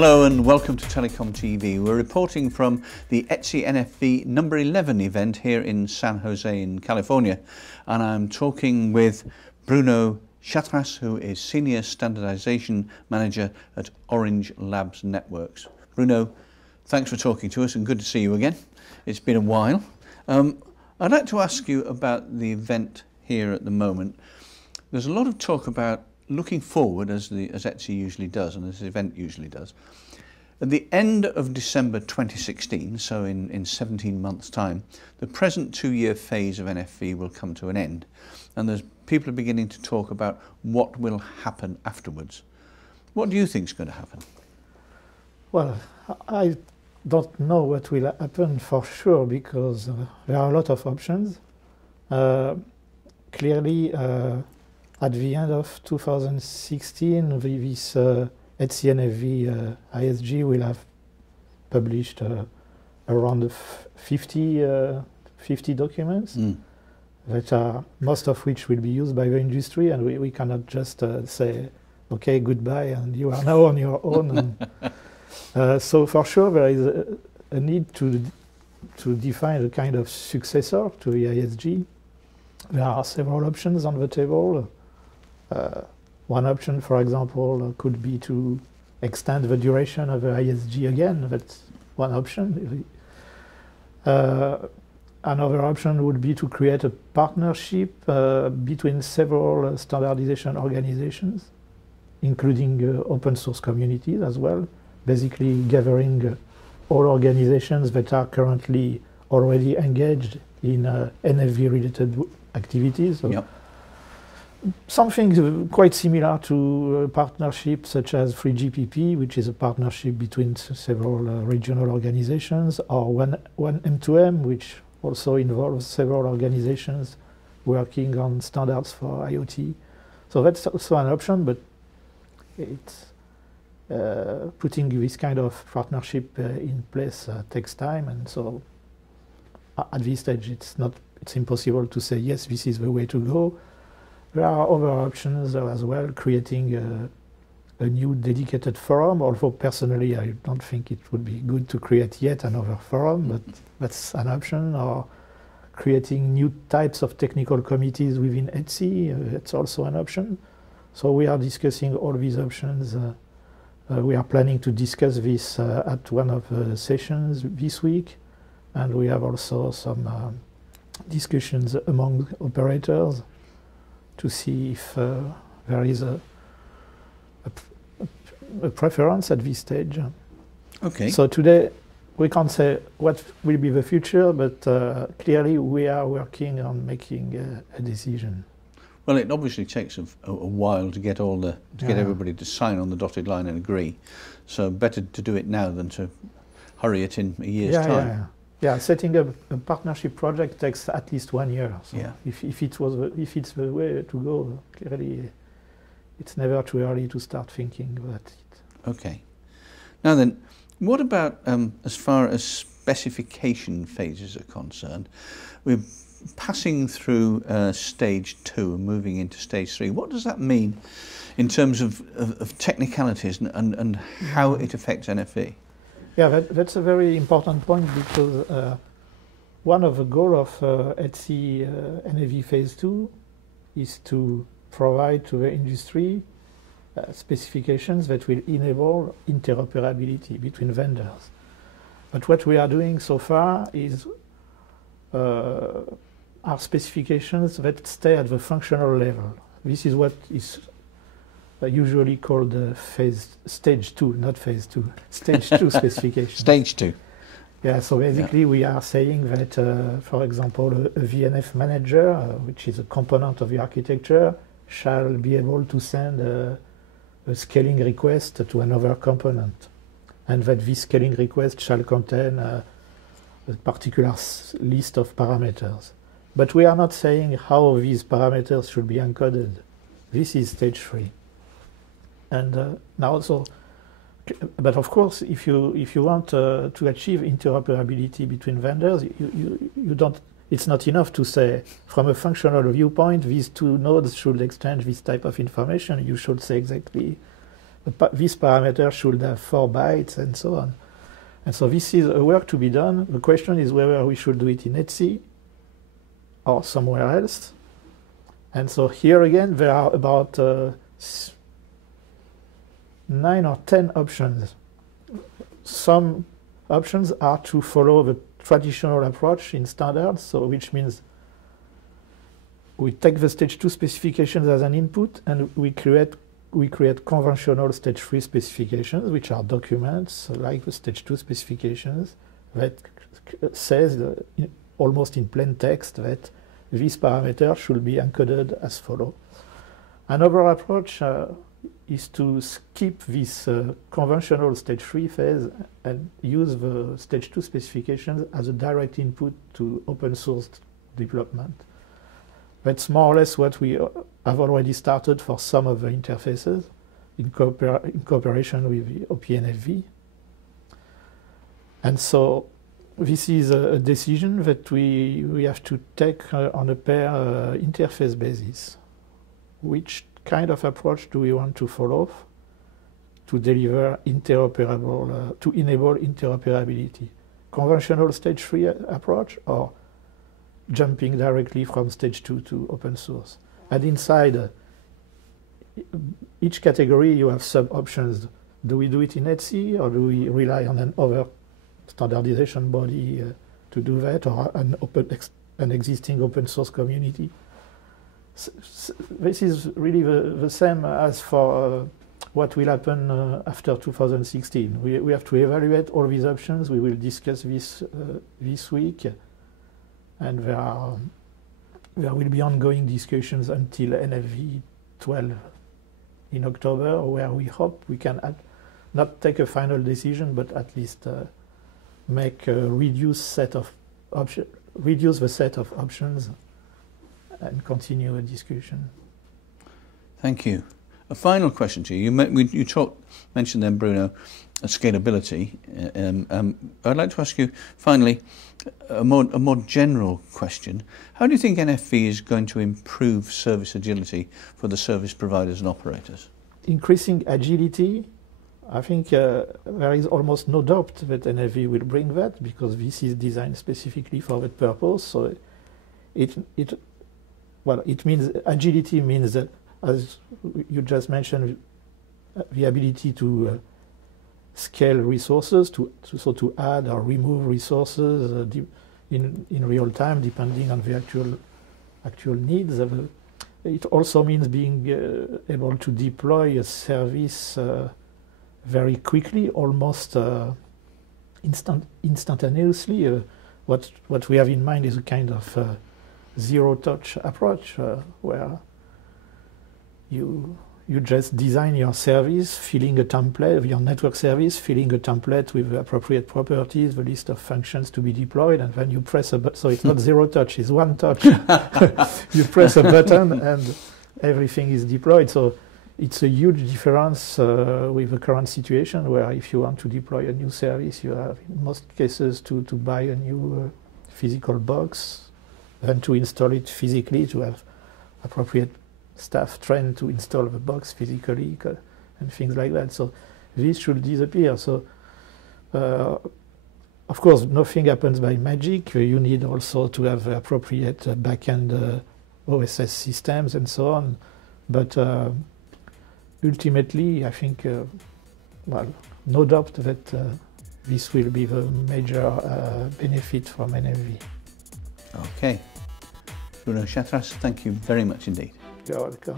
Hello and welcome to TelecomTV. We're reporting from the ETSI NFV number 11 event here in San Jose in California, and I'm talking with Bruno Chatras, who is Senior Standardization Manager at Orange Labs Networks. Bruno, thanks for talking to us and good to see you again. It's been a while. I'd like to ask you about the event here at the moment. There's a lot of talk about looking forward, as ETSI usually does, and this event usually does. At the end of December 2016, so in 17 months' time, the present 2-year phase of NFV will come to an end, and there's people are beginning to talk about what will happen afterwards. What do you think is going to happen? Well, I don't know what will happen for sure, because there are a lot of options. Clearly, at the end of 2016, this ETSI NFV ISG will have published around 50 documents that are, most of which will be used by the industry, and we cannot just say, okay, goodbye, and you are now on your own. And, so for sure there is a need to define a kind of successor to the ISG. There are several options on the table. One option, for example, could be to extend the duration of the ISG again. That's one option. Another option would be to create a partnership between several standardization organizations, including open source communities as well, basically gathering all organizations that are currently already engaged in NFV-related activities. So yep. Something quite similar to a partnership such as 3GPP, which is a partnership between several regional organizations, or one M2M, which also involves several organizations working on standards for IoT. So that's also an option, but it's putting this kind of partnership in place takes time, and so at this stage it's impossible to say yes, this is the way to go. There are other options as well, creating a new dedicated forum, although personally I don't think it would be good to create yet another forum, but that's an option, or creating new types of technical committees within ETSI, it's also an option. So we are discussing all these options. We are planning to discuss this at one of the sessions this week, and we have also some discussions among operators to see if there is a preference at this stage. Okay. So today we can't say what will be the future, but clearly we are working on making a decision. Well, it obviously takes a while to get get everybody to sign on the dotted line and agree. So better to do it now than to hurry it in a year's time. Yeah, setting up a partnership project takes at least 1 year. So yeah. If it's the way to go, clearly it's never too early to start thinking about it. Okay. Now then, what about as far as specification phases are concerned? We're passing through stage 2 and moving into stage 3. What does that mean in terms of technicalities and how it affects NFV? Yeah, that's a very important point, because one of the goals of ETSI NFV Phase 2 is to provide to the industry specifications that will enable interoperability between vendors. But what we are doing so far is are specifications that stay at the functional level. This is what is usually called stage 2, not phase 2, stage 2 specification. Stage 2. Yeah, so basically we are saying that, for example, a VNF manager, which is a component of the architecture, shall be able to send a scaling request to another component, and that this scaling request shall contain a particular list of parameters. But we are not saying how these parameters should be encoded. This is stage 3. And now, but of course, if you want to achieve interoperability between vendors, you don't. It's not enough to say, from a functional viewpoint, these two nodes should exchange this type of information. You should say exactly this parameter should have 4 bytes and so on. And so this is a work to be done. The question is whether we should do it in ETSI or somewhere else. And so here again, there are about 9 or 10 options. Some options are to follow the traditional approach in standards, so which means we take the stage 2 specifications as an input and we create conventional stage 3 specifications, which are documents like the stage 2 specifications that says almost in plain text that this parameter should be encoded as follows. Another approach is to skip this conventional stage 3 phase and use the stage 2 specifications as a direct input to open source development. That's more or less what we have already started for some of the interfaces in cooperation with the OPNFV. And so this is a decision that we have to take on a per interface basis. Which kind of approach do we want to follow to deliver interoperable, to enable interoperability? Conventional stage 3 approach or jumping directly from stage 2 to open source? And inside each category you have sub-options. Do we do it in ETSI or do we rely on another standardization body to do that, or an existing open source community? This is really the same as for what will happen after 2016. We have to evaluate all these options. We will discuss this this week, and there will be ongoing discussions until NFV 12 in October, where we hope we can not take a final decision, but at least make a reduce the set of options and continue a discussion. Thank you. A final question to you. You mentioned then, Bruno, scalability. I'd like to ask you, finally, a more general question. How do you think NFV is going to improve service agility for the service providers and operators? Increasing agility, I think there is almost no doubt that NFV will bring that, because this is designed specifically for that purpose. So it means agility means that, as you just mentioned, the ability to scale resources, to add or remove resources in real time, depending on the actual needs. It also means being able to deploy a service very quickly, almost instantaneously. What we have in mind is a kind of zero-touch approach, where you just design your service, filling a template, your network service, filling a template with the appropriate properties, the list of functions to be deployed, and then you press a button. So it's not zero touch, it's one touch. You press a button and everything is deployed. So it's a huge difference with the current situation, where if you want to deploy a new service, you have in most cases to buy a new physical box, then to install it physically, to have appropriate staff trained to install the box physically, and things like that. So this should disappear. So of course, nothing happens by magic. You need also to have appropriate back-end OSS systems and so on. But ultimately, I think, no doubt that this will be the major benefit from NFV. Okay. Bruno Chatras, thank you very much indeed. You're welcome.